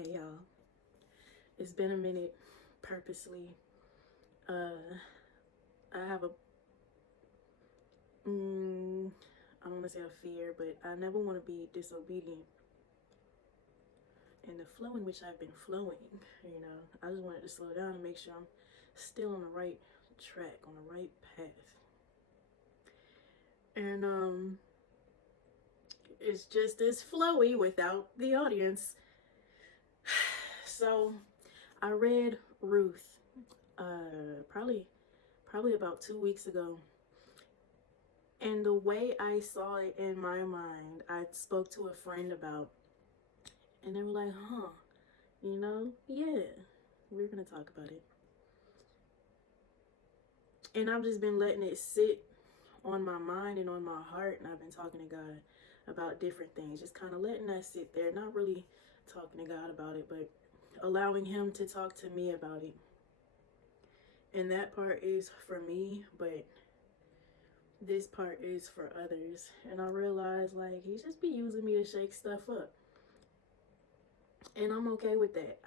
Hey y'all, it's been a minute. Purposely, I have a I don't want to say a fear, but I never want to be disobedient. And the flow in which I've been flowing, I just wanted to slow down and make sure I'm still on the right track, on the right path. And it's just as flowy without the audience. So I read Ruth, probably about 2 weeks ago. And the way I saw it in my mind, I spoke to a friend about, and they were like, yeah, we're gonna talk about it. And I've just been letting it sit on my mind and on my heart, and I've been talking to God about different things, just kind of letting that sit there, not really talking to God about it, but allowing Him to talk to me about it. And that part is for me, but this part is for others. And I realized, like, He just be using me to shake stuff up. And I'm okay with that.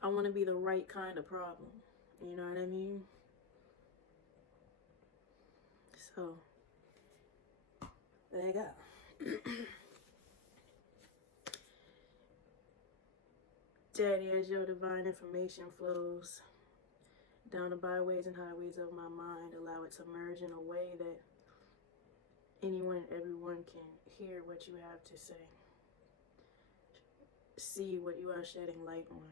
I want to be the right kind of problem. You know what I mean? So, there you go. Daddy, as your divine information flows down the byways and highways of my mind, allow it to merge in a way that anyone and everyone can hear what you have to say, see what you are shedding light on,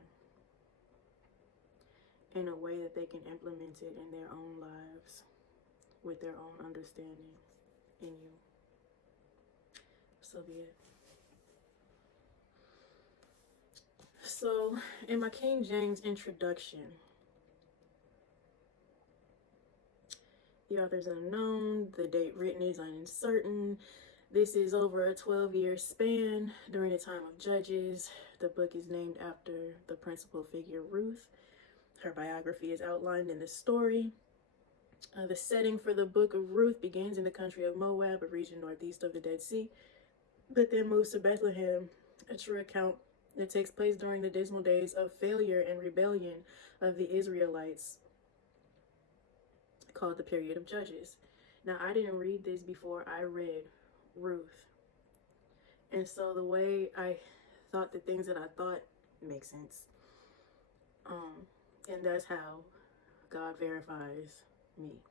in a way that they can implement it in their own lives with their own understanding in you. So be it. So, in my King James introduction, the author is unknown, the date written is uncertain. This is over a 12-year span during the time of Judges. The book is named after the principal figure, Ruth. Her biography is outlined in the story. The setting for the book of Ruth begins in the country of Moab, a region northeast of the Dead Sea, but then moves to Bethlehem, a true account that takes place during the dismal days of failure and rebellion of the Israelites, called the period of Judges. Now, I didn't read this before I read Ruth. And so the way I thought the things that I thought make sense. And that's how God verifies me.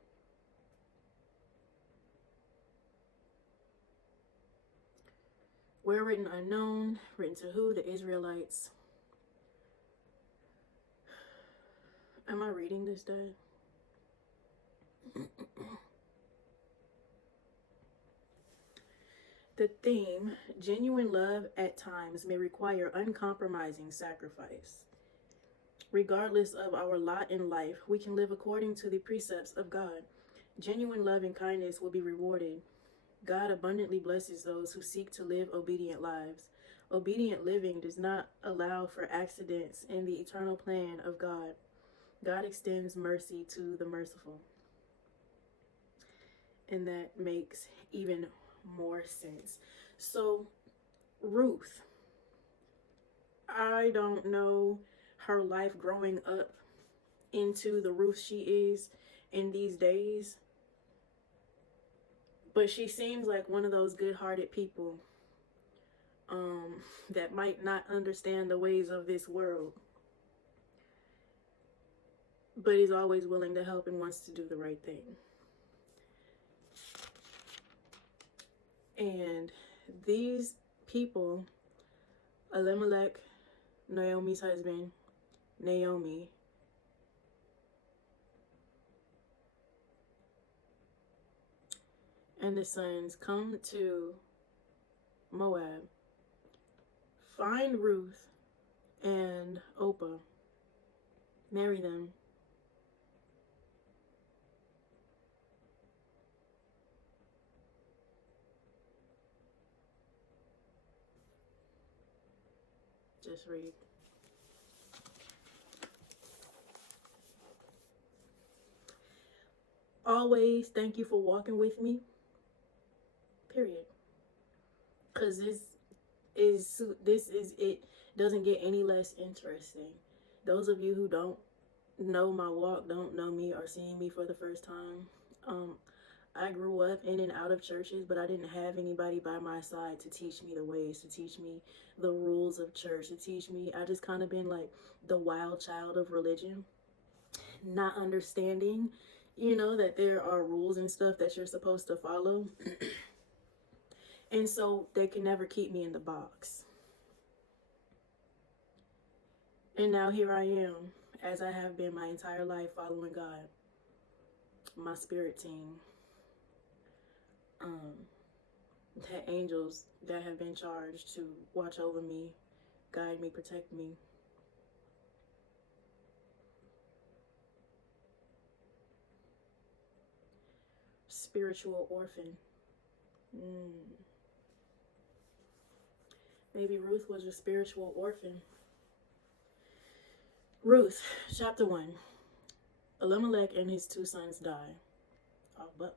Where written unknown, written to who? The Israelites. Am I reading this, Dad? The theme, genuine love at times may require uncompromising sacrifice. Regardless of our lot in life, we can live according to the precepts of God. Genuine love and kindness will be rewarded. God abundantly blesses those who seek to live obedient lives. Obedient living does not allow for accidents in the eternal plan of God. God extends mercy to the merciful. And that makes even more sense. So, Ruth, I don't know her life growing up into the Ruth she is in these days, but she seems like one of those good-hearted people that might not understand the ways of this world, but is always willing to help and wants to do the right thing. And these people, Elimelech, Naomi's husband, Naomi, and the sons come to Moab, find Ruth and Oprah, marry them, just read. Always thank you for walking with me. Period. Because it doesn't get any less interesting. Those of you who don't know my walk, don't know me, or seeing me for the first time, um, I grew up in and out of churches, but I didn't have anybody by my side to teach me the ways, to teach me the rules of church, to teach me. I just kind of been like the wild child of religion, not understanding, that there are rules and stuff that you're supposed to follow. And so they can never keep me in the box. And now here I am, as I have been my entire life following God, my spirit team, the angels that have been charged to watch over me, guide me, protect me. Spiritual orphan. Maybe Ruth was a spiritual orphan. Ruth, chapter 1. Elimelech and his 2 sons die. But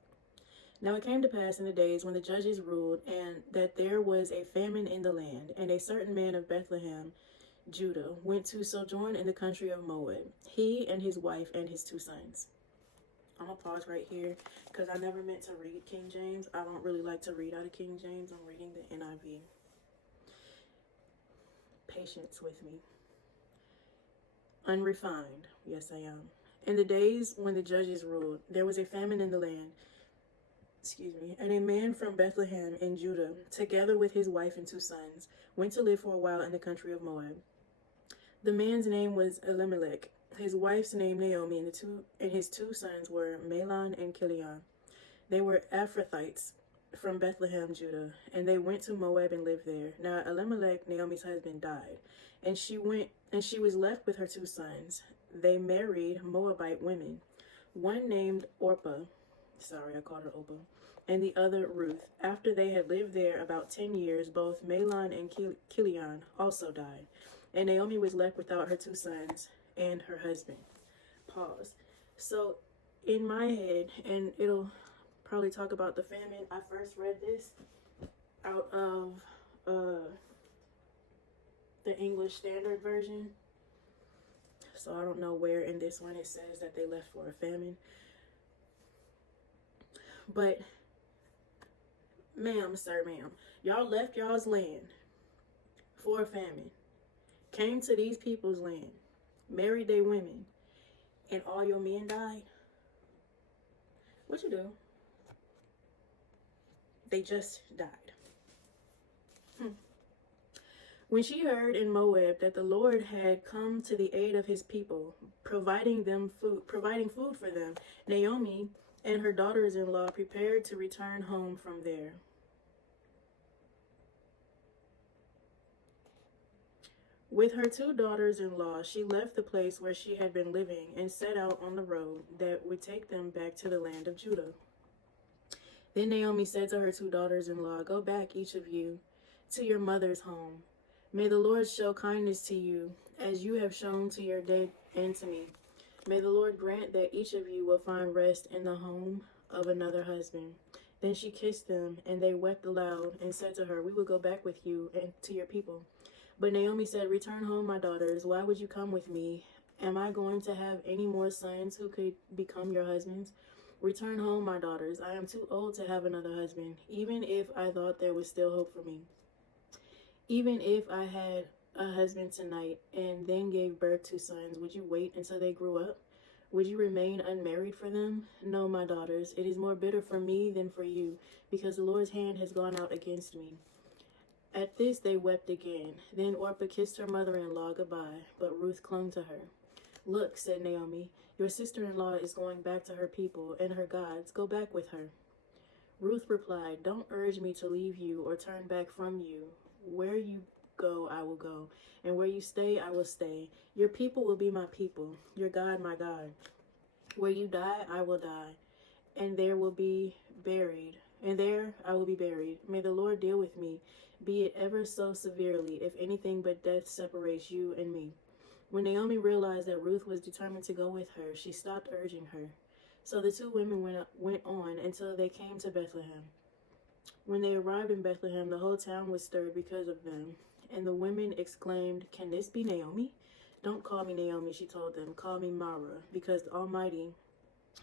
now it came to pass in the days when the judges ruled, and that there was a famine in the land, and a certain man of Bethlehem, Judah, went to sojourn in the country of Moab, he and his wife and his 2 sons. I'm gonna pause right here because I never meant to read King James. I don't really like to read out of King James. I'm reading the NIV. Patience with me. Unrefined. Yes, I am. In the days when the judges ruled, there was a famine in the land. And a man from Bethlehem in Judah, together with his wife and 2 sons, went to live for a while in the country of Moab. The man's name was Elimelech, his wife's name Naomi, and his 2 sons were Mahlon and Chilion. They were Ephrathites from Bethlehem, Judah, and they went to Moab and lived there. Now Elimelech, Naomi's husband, died, and she was left with her 2 sons. They married Moabite women, one named Orpah. Sorry, I called her Orpah. And the other Ruth. After they had lived there about 10 years, both Mahlon and Chilion also died, and Naomi was left without her 2 sons and her husband. Pause. So, in my head, and it'll probably talk about the famine. I first read this out of the English Standard Version. So I don't know where in this one it says that they left for a famine. But, ma'am, sir, ma'am, y'all left y'all's land for a famine, came to these people's land, married their women, and all your men died. What you do? They just died. When she heard in Moab that the Lord had come to the aid of his people, providing food for them, Naomi and her daughters-in-law prepared to return home from there. With her 2 daughters-in-law, she left the place where she had been living and set out on the road that would take them back to the land of Judah. Then Naomi said to her 2 daughters-in-law, "Go back, each of you, to your mother's home. May the Lord show kindness to you, as you have shown to your dead and to me. May the Lord grant that each of you will find rest in the home of another husband." Then she kissed them, and they wept aloud and said to her, "We will go back with you and to your people." But Naomi said, "Return home, my daughters. Why would you come with me? Am I going to have any more sons who could become your husbands? Return home, my daughters. I am too old to have another husband, even if I thought there was still hope for me. Even if I had a husband tonight and then gave birth to sons, would you wait until they grew up? Would you remain unmarried for them? No, my daughters, it is more bitter for me than for you, because the Lord's hand has gone out against me." At this they wept again. Then Orpah kissed her mother-in-law goodbye, but Ruth clung to her. "Look," said Naomi, "your sister-in-law is going back to her people and her gods. Go back with her." Ruth replied, "Don't urge me to leave you or turn back from you. Where you go, I will go, and where you stay, I will stay. Your people will be my people, your God, my God. Where you die, I will die, and there I will be buried. May the Lord deal with me, be it ever so severely, if anything but death separates you and me." When Naomi realized that Ruth was determined to go with her, she stopped urging her. So the 2 women went on until they came to Bethlehem. When they arrived in Bethlehem, the whole town was stirred because of them. And the women exclaimed, "Can this be Naomi?" "Don't call me Naomi," she told them. "Call me Mara, because the Almighty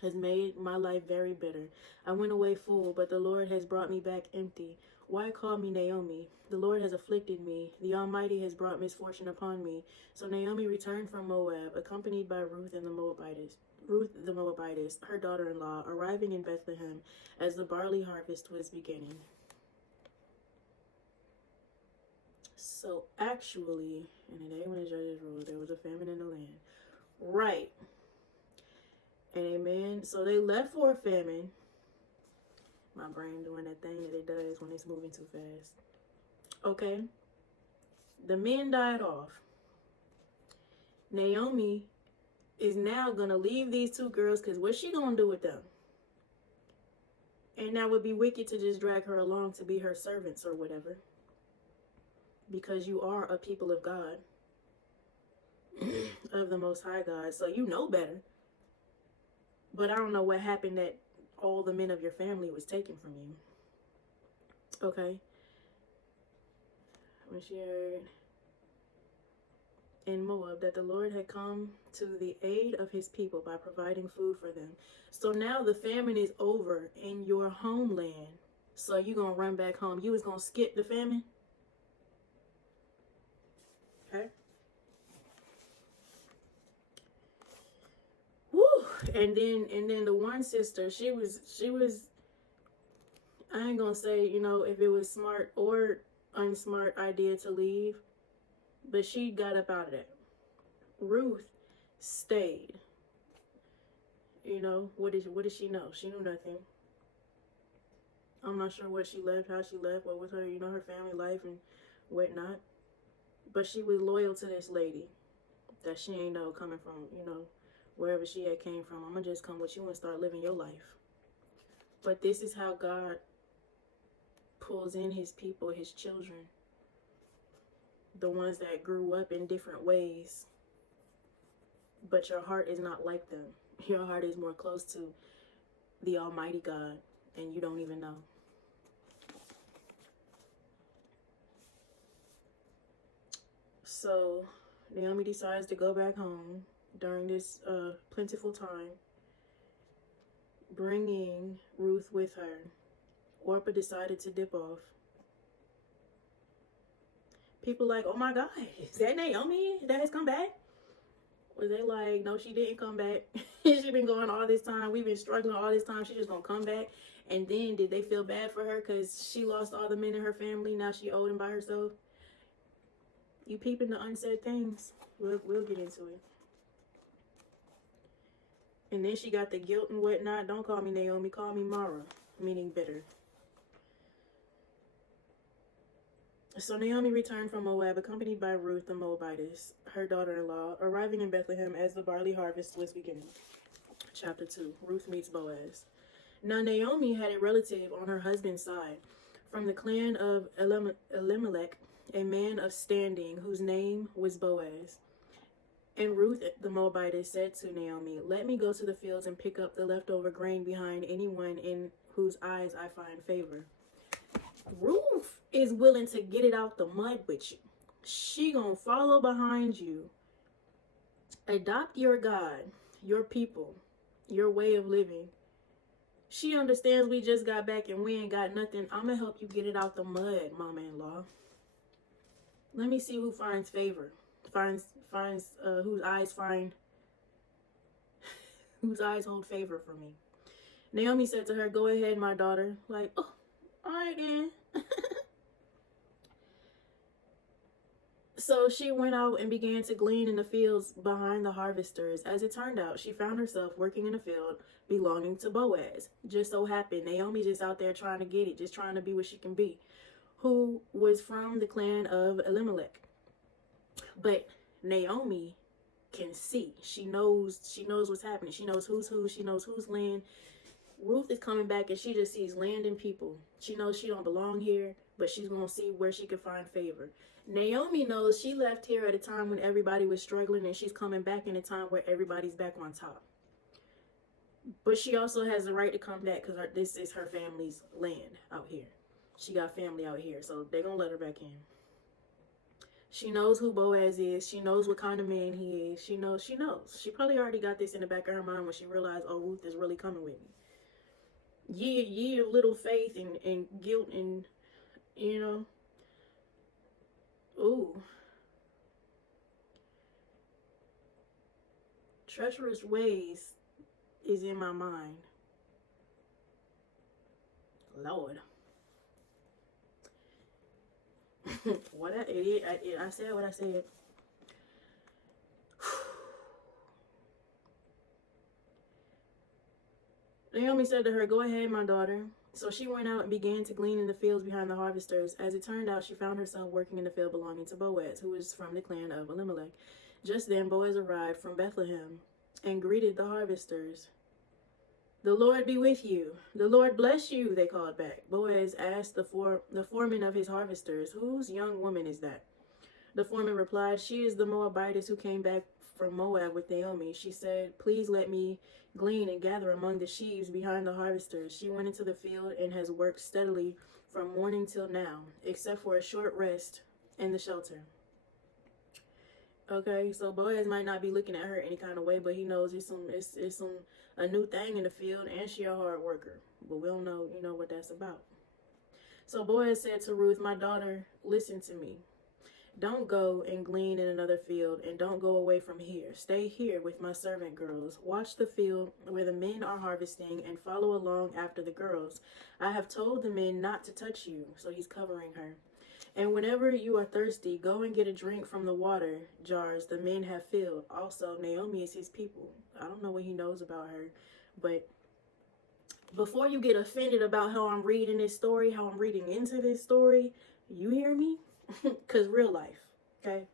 has made my life very bitter. I went away full, but the Lord has brought me back empty. Why call me Naomi? The Lord has afflicted me. The Almighty has brought misfortune upon me." So Naomi returned from Moab, accompanied by Ruth the Moabitess, her daughter-in-law, arriving in Bethlehem as the barley harvest was beginning. So actually, in the day when the judges ruled, there was a famine in the land. Right. And amen. So they left for a famine. My brain doing that thing that it does when it's moving too fast. Okay. The men died off. Naomi is now going to leave these two girls, because what's she going to do with them? And that would be wicked to just drag her along to be her servants or whatever. Because you are a people of God. Of the Most High God. So you know better. But I don't know what happened that all the men of your family was taken from you. Okay. When she heard in Moab that the Lord had come to the aid of his people by providing food for them. So now the famine is over in your homeland. So you're going to run back home. You was going to skip the famine? Okay. Woo! And then the one sister, she was I ain't gonna say, if it was smart or unsmart idea to leave, but she got up out of that. Ruth stayed. What did she know? She knew nothing. I'm not sure what she left, how she left, what was her, her family life and whatnot. But she was loyal to this lady that she ain't know coming from, wherever she had came from. I'm gonna just come with you and start living your life. But this is how God pulls in his people, his children. The ones that grew up in different ways. But your heart is not like them. Your heart is more close to the Almighty God, and you don't even know. So Naomi decides to go back home during this plentiful time, bringing Ruth with her. Orpah decided to dip off. People like, "Oh my God, is that Naomi that has come back?" Was they like, "No, she didn't come back. She been going all this time. We've been struggling all this time. She just gonna come back." And then did they feel bad for her because she lost all the men in her family? Now she old and by herself. You peeping the unsaid things. We'll get into it. And then she got the guilt and whatnot. "Don't call me Naomi, call me Mara," meaning bitter. So Naomi returned from Moab, accompanied by Ruth the Moabitess, her daughter-in-law, arriving in Bethlehem as the barley harvest was beginning. Chapter 2. Ruth meets Boaz. Now Naomi had a relative on her husband's side, from the clan of Elimelech, a man of standing, whose name was Boaz. And Ruth the Moabitess said to Naomi, "Let me go to the fields and pick up the leftover grain behind anyone in whose eyes I find favor." Ruth is willing to get it out the mud with you. She gonna follow behind you. Adopt your God, your people, your way of living. She understands we just got back and we ain't got nothing. I'm gonna help you get it out the mud, mama-in-law. Let me see who finds favor. Finds whose eyes hold favor for me. Naomi said to her, "Go ahead, my daughter." Like, "Oh, all right then." So she went out and began to glean in the fields behind the harvesters. As it turned out, she found herself working in a field belonging to Boaz. Just so happened, Naomi just out there trying to get it, just trying to be what she can be, who was from the clan of Elimelech. But Naomi can see. She knows what's happening. She knows who's who. She knows whose land. Ruth is coming back and she just sees land and people. She knows she don't belong here, but she's going to see where she can find favor. Naomi knows she left here at a time when everybody was struggling, and she's coming back in a time where everybody's back on top. But she also has the right to come back because this is her family's land out here. She got family out here, so they gonna let her back in. She knows who Boaz is. She knows what kind of man he is. She knows. She knows. She probably already got this in the back of her mind when she realized, oh, Ruth is really coming with me. Ye of little faith and guilt and, you know. Ooh. Treacherous ways is in my mind. Lord. I said what I said. Naomi said to her, "Go ahead, my daughter." So she went out and began to glean in the fields behind the harvesters. As it turned out, she found herself working in the field belonging to Boaz, who was from the clan of Elimelech. Just then Boaz arrived from Bethlehem and greeted the harvesters. "The Lord be with you. The Lord bless you," they called back. Boaz asked the foreman of his harvesters, "Whose young woman is that?" The foreman replied, "She is the Moabitess who came back from Moab with Naomi. She said, 'Please let me glean and gather among the sheaves behind the harvesters.' She went into the field and has worked steadily from morning till now, except for a short rest in the shelter." Okay, so Boaz might not be looking at her any kind of way, but he knows it's a new thing in the field, and she a hard worker. But we don't know, what that's about. So Boaz said to Ruth, "My daughter, listen to me. Don't go and glean in another field, and don't go away from here. Stay here with my servant girls. Watch the field where the men are harvesting and follow along after the girls. I have told the men not to touch you," so he's covering her. "And whenever you are thirsty, go and get a drink from the water jars the men have filled. Also, Naomi is his people." I don't know what he knows about her, but before you get offended about how I'm reading this story, how I'm reading into this story, you hear me? Because real life, okay?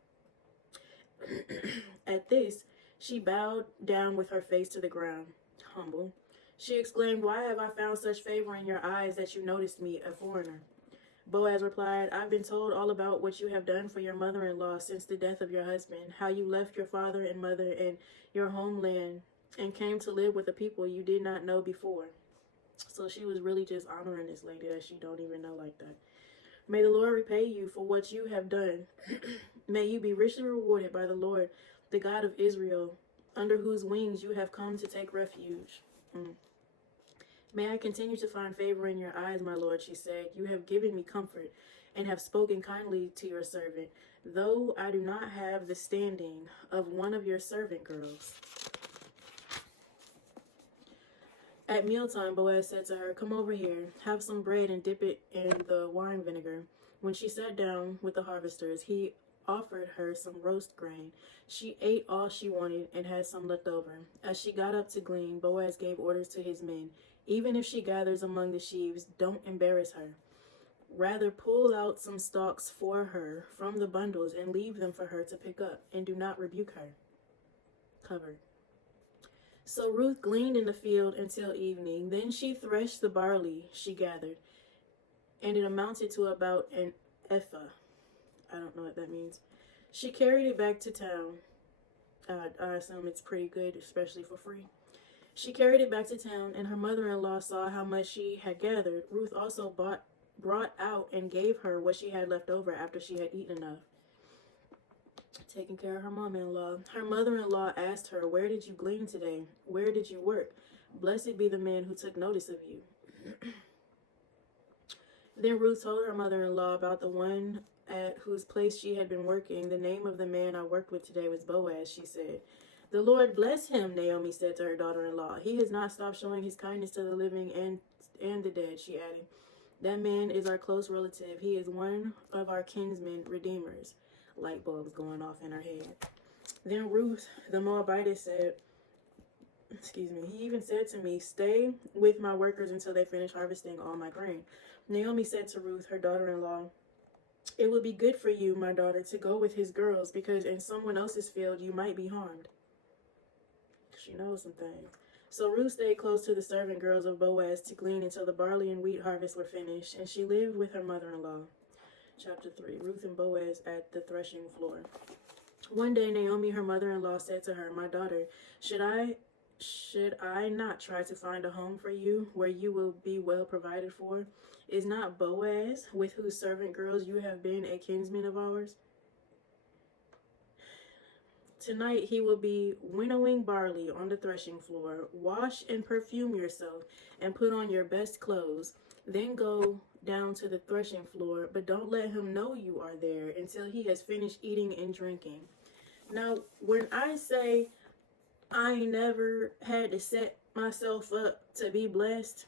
At this, she bowed down with her face to the ground, humble. She exclaimed, "Why have I found such favor in your eyes that you noticed me, a foreigner?" Boaz replied, "I've been told all about what you have done for your mother-in-law since the death of your husband, how you left your father and mother and your homeland and came to live with a people you did not know before." So she was really just honoring this lady that she don't even know like that. "May the Lord repay you for what you have done. May you be richly rewarded by the Lord, the God of Israel, under whose wings you have come to take refuge." "May I continue to find favor in your eyes, my lord," she said. "You have given me comfort and have spoken kindly to your servant, though I do not have the standing of one of your servant girls." At mealtime, Boaz said to her, "Come over here, have some bread and dip it in the wine vinegar." When she sat down with the harvesters, he offered her some roast grain. She ate all she wanted and had some left over. As she got up to glean, Boaz gave orders to his men, "Even if she gathers among the sheaves, don't embarrass her. Rather, pull out some stalks for her from the bundles and leave them for her to pick up, and do not rebuke her." Covered. So Ruth gleaned in the field until evening. Then she threshed the barley she gathered, and it amounted to about an ephah. I don't know what that means. She carried it back to town. I assume it's pretty good, especially for free. She carried it back to town, and her mother-in-law saw how much she had gathered. Ruth also brought out and gave her what she had left over after she had eaten enough. Taking care of her mother-in-law. Her mother-in-law asked her, "Where did you glean today? Where did you work? Blessed be the man who took notice of you." Then Ruth told her mother-in-law about the one at whose place she had been working. "The name of the man I worked with today was Boaz," she said. "The Lord bless him," Naomi said to her daughter-in-law. "He has not stopped showing his kindness to the living and the dead," she added. "That man is our close relative. He is one of our kinsmen redeemers." Light bulbs going off in her head. Then Ruth, the Moabitess, said, he even said to me, "Stay with my workers until they finish harvesting all my grain." Naomi said to Ruth, her daughter-in-law, "It would be good for you, my daughter, to go with his girls, because in someone else's field you might be harmed." She knows some things. So Ruth stayed close to the servant girls of Boaz to glean until the barley and wheat harvests were finished, and she lived with her mother-in-law. Chapter 3. Ruth and Boaz at the threshing floor. One day Naomi, her mother-in-law, said to her, "My daughter, should I Should I not try to find a home for you where you will be well provided for? Is not Boaz, with whose servant girls you have been, a kinsman of ours? Tonight he will be winnowing barley on the threshing floor. Wash and perfume yourself and put on your best clothes. Then go down to the threshing floor, but don't let him know you are there until he has finished eating and drinking. Now, when I say I ain't never had to set myself up to be blessed,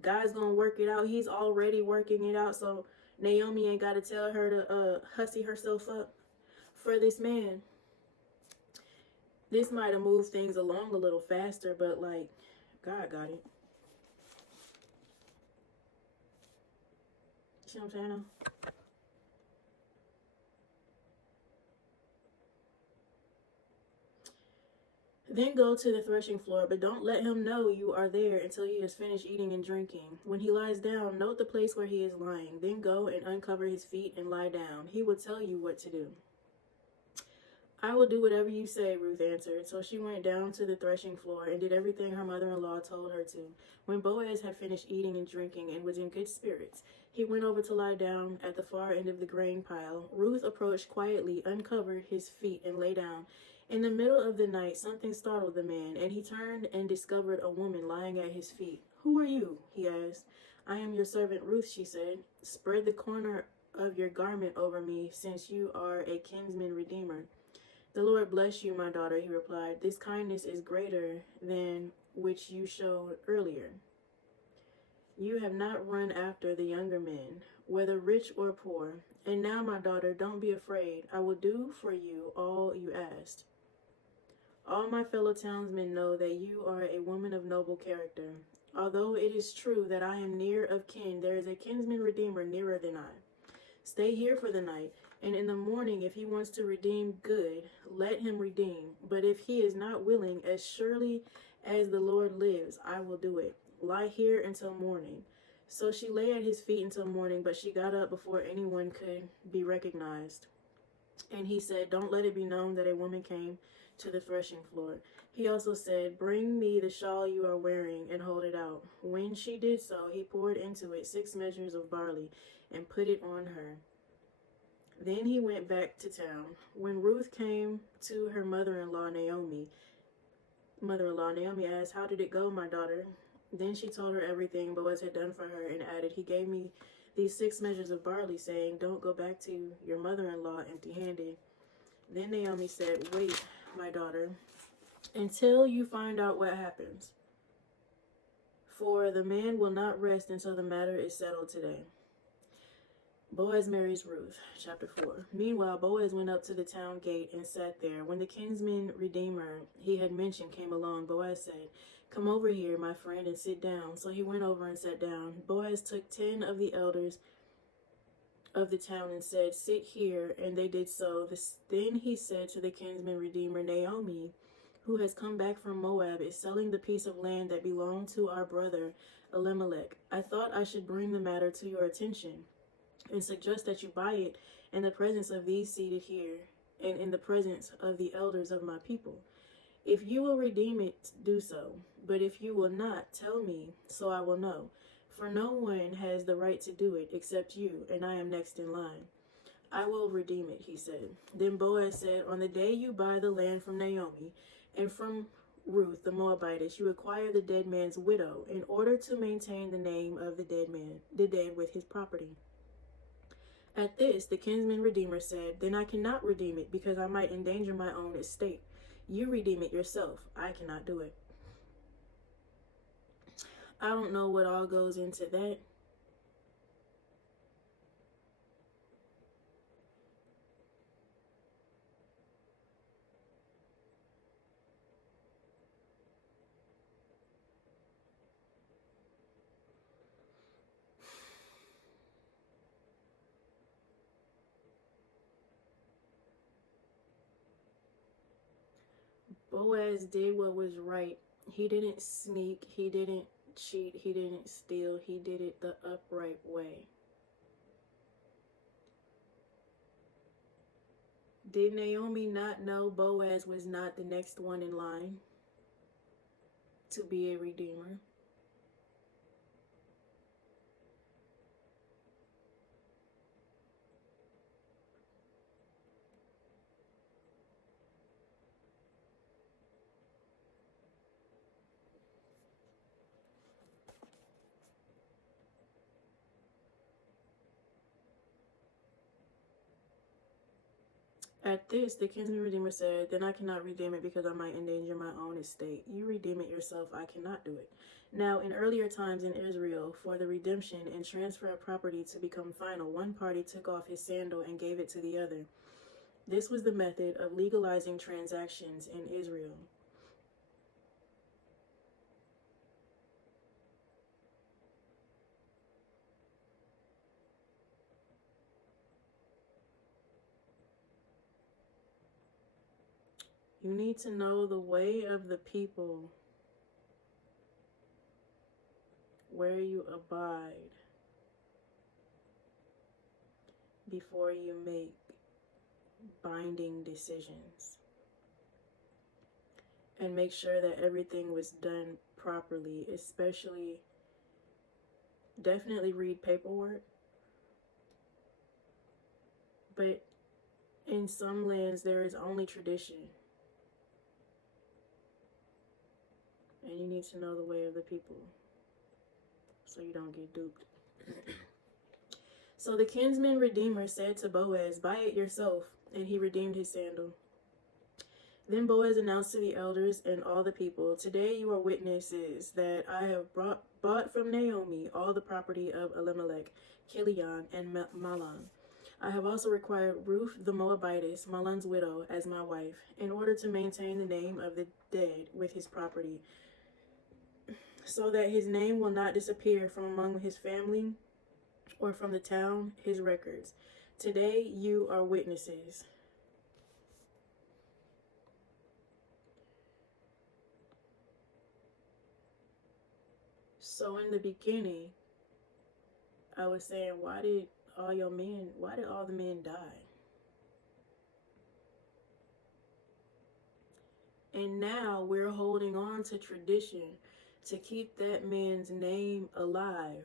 God's gonna work it out. He's already working it out, so Naomi ain't gotta tell her to hussy herself up for this man. This might have moved things along a little faster, but like, God got it. See what I'm saying? Then go to the threshing floor, but don't let him know you are there until he has finished eating and drinking. When he lies down, note the place where he is lying. Then go and uncover his feet and lie down. He will tell you what to do. I will do whatever you say, Ruth answered. So she went down to the threshing floor and did everything her mother-in-law told her to. When Boaz had finished eating and drinking and was in good spirits, he went over to lie down at the far end of the grain pile. Ruth approached quietly, uncovered his feet, and lay down. In the middle of the night, something startled the man, and he turned and discovered a woman lying at his feet. "Who are you?" he asked. "I am your servant Ruth," she said. "Spread the corner of your garment over me, since you are a kinsman redeemer." "The Lord bless you, my daughter," he replied. "This kindness is greater than which you showed earlier. You have not run after the younger men, whether rich or poor. And now, my daughter, don't be afraid. I will do for you all you asked. All my fellow townsmen know that you are a woman of noble character. Although it is true that I am near of kin, there is a kinsman redeemer nearer than I. Stay here for the night, and in the morning, if he wants to redeem good, let him redeem. But if he is not willing, as surely as the Lord lives, I will do it. Lie here until morning." So she lay at his feet until morning, but she got up before anyone could be recognized. And he said, "Don't let it be known that a woman came to the threshing floor." He also said, "Bring me the shawl you are wearing and hold it out." When she did so, he poured into it 6 measures of barley and put it on her. Then he went back to town. When Ruth came to her mother-in-law Naomi asked, "How did it go, my daughter?" Then she told her everything Boaz had done for her and added, "He gave me these 6 measures of barley, saying, 'Don't go back to your mother-in-law empty-handed.'" Then Naomi said, "Wait, my daughter, until you find out what happens. For the man will not rest until the matter is settled today." Boaz marries Ruth, chapter 4. Meanwhile, Boaz went up to the town gate and sat there. When the kinsman redeemer he had mentioned came along, Boaz said, "Come over here, my friend, and sit down." So he went over and sat down. Boaz took 10 of the elders of the town and said, "Sit here," and they did so. Then he said to the kinsman redeemer, "Naomi, who has come back from Moab, is selling the piece of land that belonged to our brother Elimelech. I thought I should bring the matter to your attention and suggest that you buy it in the presence of these seated here and in the presence of the elders of my people. If you will redeem it, do so. But if you will not, tell me, so I will know. For no one has the right to do it except you, and I am next in line." "I will redeem it," he said. Then Boaz said, "On the day you buy the land from Naomi and from Ruth the Moabitess, you acquire the dead man's widow in order to maintain the name of the dead with his property." At this, the kinsman redeemer said, "Then I cannot redeem it, because I might endanger my own estate. You redeem it yourself. I cannot do it." I don't know what all goes into that. Boaz did what was right. He didn't sneak, he didn't cheat, he didn't steal, he did it the upright way. Did Naomi not know Boaz was not the next one in line? to be a redeemer. At this, the kinsman redeemer said, Then I cannot redeem it because I might endanger my own estate. You redeem it yourself, I cannot do it. Now, in earlier times in Israel, for the redemption and transfer of property to become final, one party took off his sandal and gave it to the other. This was the method of legalizing transactions in Israel. You need to know the way of the people, where you abide, before you make binding decisions. And make sure that everything was done properly, especially definitely read paperwork. But in some lands, there is only tradition. And you need to know the way of the people so you don't get duped. So the kinsman redeemer said to Boaz, Buy it yourself. And he redeemed his sandal. Then Boaz announced to the elders and all the people, Today you are witnesses that I have bought from Naomi all the property of Elimelech, Kilion, and Mahlon. I have also required Ruth the Moabitess, Mahlon's widow, as my wife, in order to maintain the name of the dead with his property, so that his name will not disappear from among his family or from the town, his records. Today you are witnesses. So in the beginning, I was saying, why did all the men die? And now we're holding on to tradition to keep that man's name alive.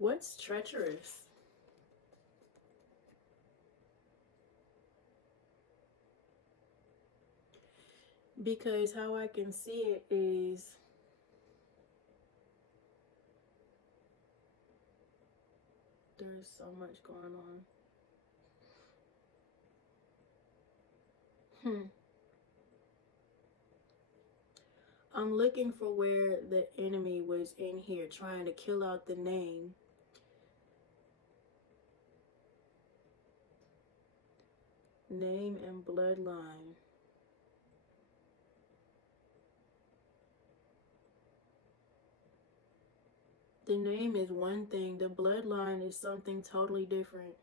What's treacherous? Because how I can see it is there's so much going on. I'm looking for where the enemy was in here trying to kill out the name. Name and bloodline. The name is one thing, the bloodline is something totally different.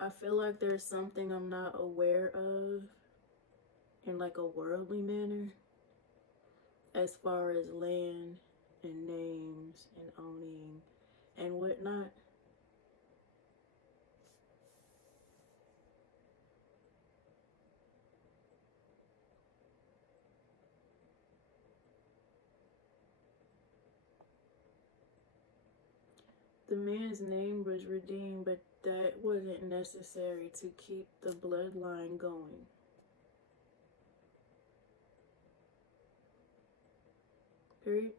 I feel like there's something I'm not aware of in like a worldly manner as far as land and names and owning and whatnot. The man's name was redeemed, but that wasn't necessary to keep the bloodline going. Period.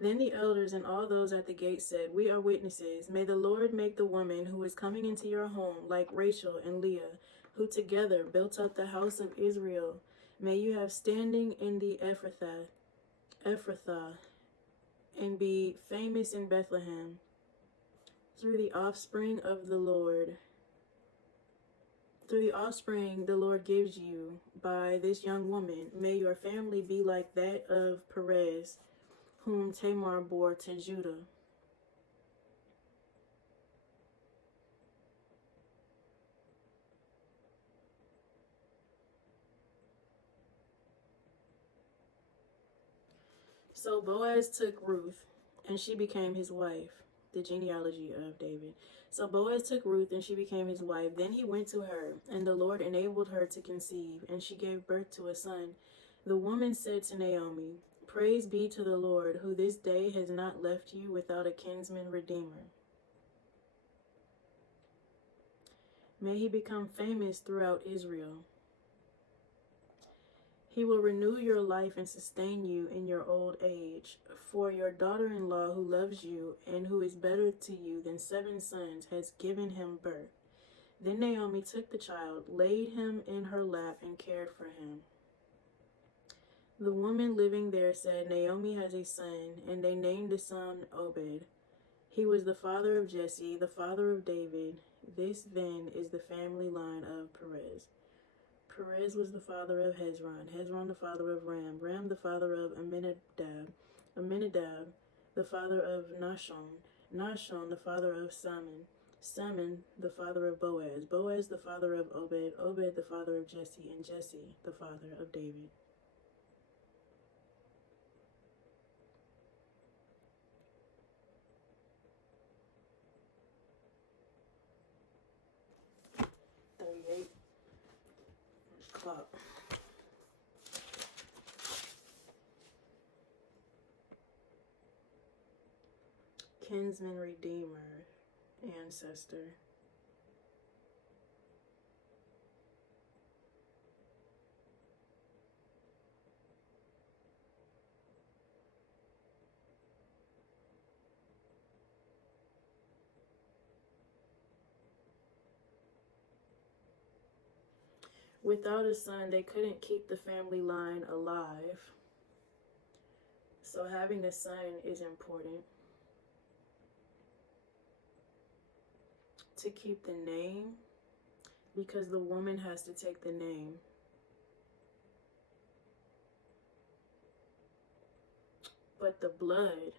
Then the elders and all those at the gate said, We are witnesses. May the Lord make the woman who is coming into your home like Rachel and Leah, who together built up the house of Israel. May you have standing in the Ephrathah, and be famous in Bethlehem through the offspring of the Lord. Through the offspring the Lord gives you by this young woman, may your family be like that of Perez, whom Tamar bore to Judah. So Boaz took Ruth, and she became his wife. The genealogy of David. So Boaz took Ruth, and she became his wife. Then he went to her, and the Lord enabled her to conceive, and she gave birth to a son. The woman said to Naomi, "Praise be to the Lord, who this day has not left you without a kinsman redeemer. May he become famous throughout Israel. He will renew your life and sustain you in your old age. For your daughter-in-law, who loves you and who is better to you than 7 sons, has given him birth." Then Naomi took the child, laid him in her lap, and cared for him. The woman living there said, "Naomi has a son," and they named the son Obed. He was the father of Jesse, the father of David. This then is the family line of Perez. Perez was the father of Hezron, Hezron the father of Ram, Ram the father of Amminadab, Amminadab the father of Nahshon, Nahshon the father of Salmon, Salmon the father of Boaz, Boaz the father of Obed, Obed the father of Jesse, and Jesse the father of David. Clock. Kinsman redeemer, ancestor. Without a son, they couldn't keep the family line alive. So having a son is important to keep the name, because the woman has to take the name. But the blood,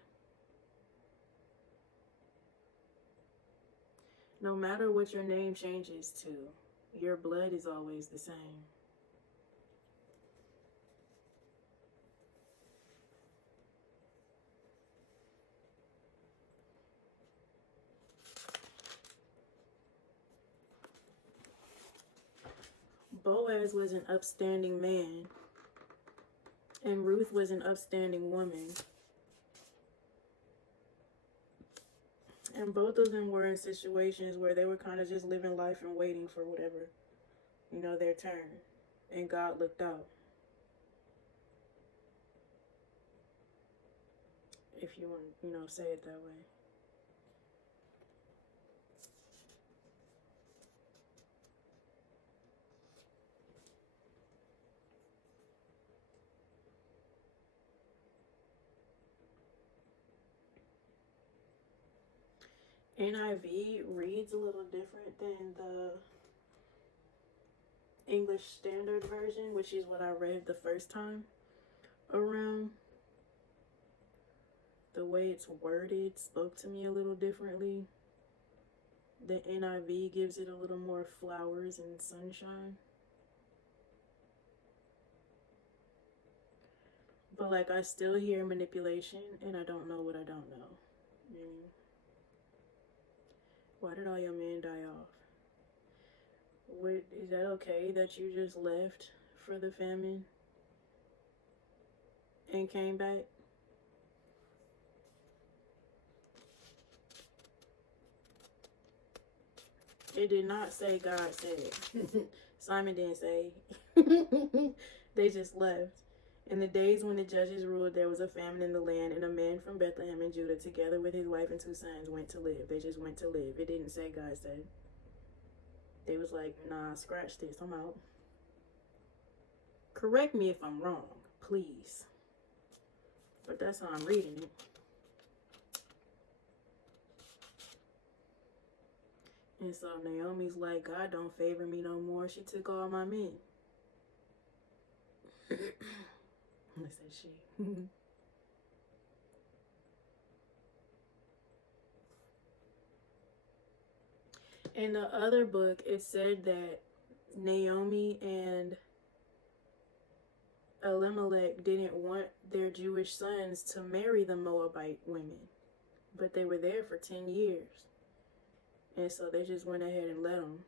no matter what your name changes to, your blood is always the same. Boaz was an upstanding man, and Ruth was an upstanding woman. And both of them were in situations where they were kind of just living life and waiting for whatever, their turn. And God looked out. If you want to, say it that way. NIV reads a little different than the English Standard Version, which is what I read the first time around. The way it's worded spoke to me a little differently. The NIV gives it a little more flowers and sunshine. But I still hear manipulation, and I don't know what I don't know. Why did all your men die off? Is that okay that you just left for the famine and came back? It did not say God said. Simon didn't say. They just left. In the days when the judges ruled, there was a famine in the land, and a man from Bethlehem in Judah, together with his wife and 2 sons, went to live. They just went to live. It didn't say God said. They was like, nah, scratch this, I'm out. Correct me if I'm wrong, please. But that's how I'm reading it. And so Naomi's like, God don't favor me no more. She took all my men. I said she. In the other book, it said that Naomi and Elimelech didn't want their Jewish sons to marry the Moabite women, but they were there for 10 years. And so they just went ahead and let them.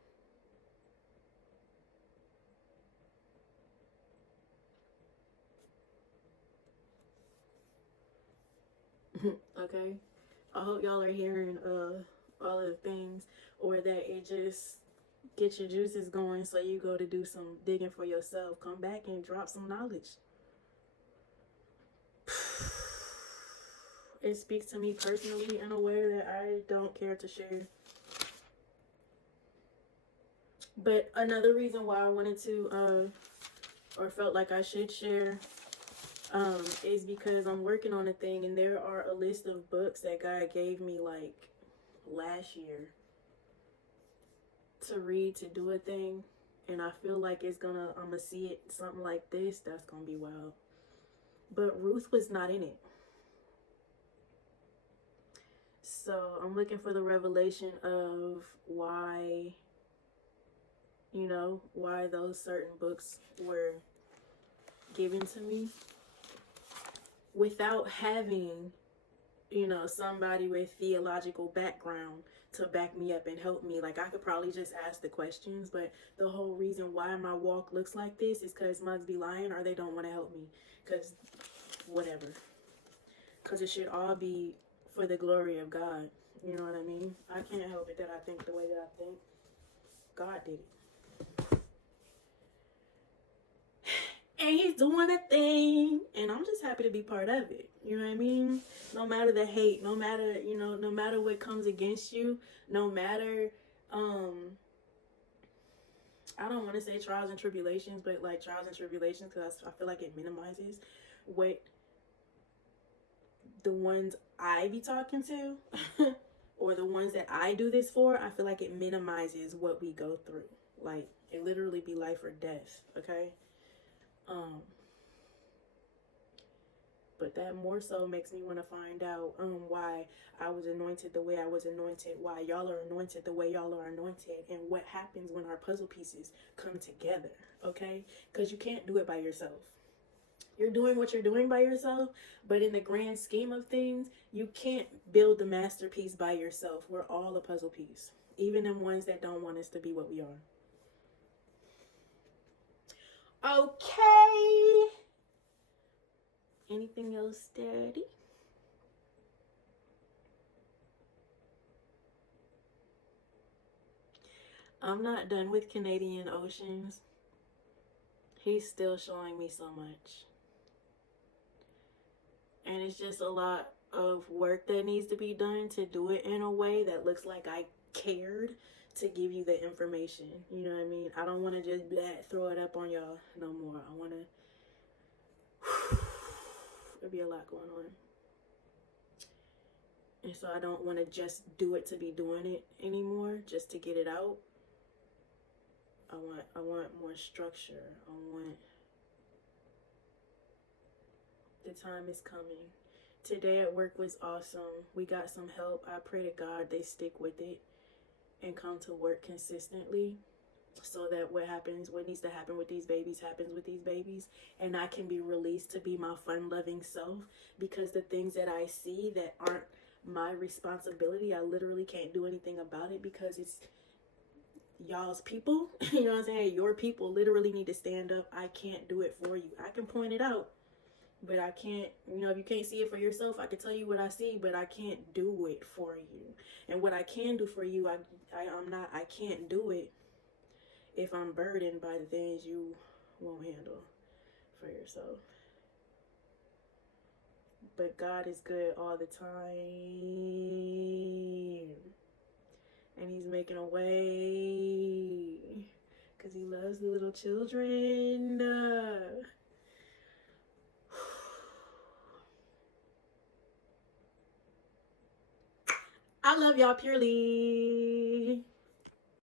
Okay? I hope y'all are hearing all of the things, or that it just get your juices going so you go to do some digging for yourself. Come back and drop some knowledge. It speaks to me personally in a way that I don't care to share. But another reason why I wanted to or felt like I should share is because I'm working on a thing, and there are a list of books that God gave me like last year to read, to do a thing, and I feel like I'm gonna see it, something like this, that's gonna be wild. But Ruth was not in it. So I'm looking for the revelation of why, why those certain books were given to me without having, somebody with theological background to back me up and help me. Like, I could probably just ask the questions, but the whole reason why my walk looks like this is because mugs be lying, or they don't want to help me. Because whatever. Because it should all be for the glory of God. You know what I mean? I can't help it that I think the way that I think. God did it. And he's doing a thing, and I'm just happy to be part of it. You know what I mean? No matter the hate, no matter, no matter what comes against you, no matter, I don't want to say trials and tribulations, but like trials and tribulations, because I feel like it minimizes what the ones I be talking to or the ones that I do this for. I feel like it minimizes what we go through. Like, it literally be life or death, okay? But that more so makes me want to find out why I was anointed the way I was anointed, why y'all are anointed the way y'all are anointed, and what happens when our puzzle pieces come together, okay? Because you can't do it by yourself. You're doing what you're doing by yourself, but in the grand scheme of things, you can't build the masterpiece by yourself. We're all a puzzle piece, even them ones that don't want us to be what we are. Okay. Anything else, Daddy? I'm not done with Canadian Oceans. He's still showing me so much. And it's just a lot of work that needs to be done to do it in a way that looks like I cared to give you the information. You know what I mean? I don't want to just throw it up on y'all no more. I want to... There'll be a lot going on. And so I don't want to just do it to be doing it anymore, just to get it out. I want more structure. The time is coming. Today at work was awesome. We got some help. I pray to God they stick with it and come to work consistently, so that what needs to happen with these babies happens with these babies, and I can be released to be my fun-loving self, because the things that I see that aren't my responsibility, I literally can't do anything about it, because it's y'all's people. You know what I'm saying? Your people literally need to stand up. I can't do it for you. I can point it out, but I can't, if you can't see it for yourself, I can tell you what I see, but I can't do it for you. And what I can do for you, I can't do it if I'm burdened by the things you won't handle for yourself. But God is good all the time. And he's making a way, because he loves the little children. I love y'all purely.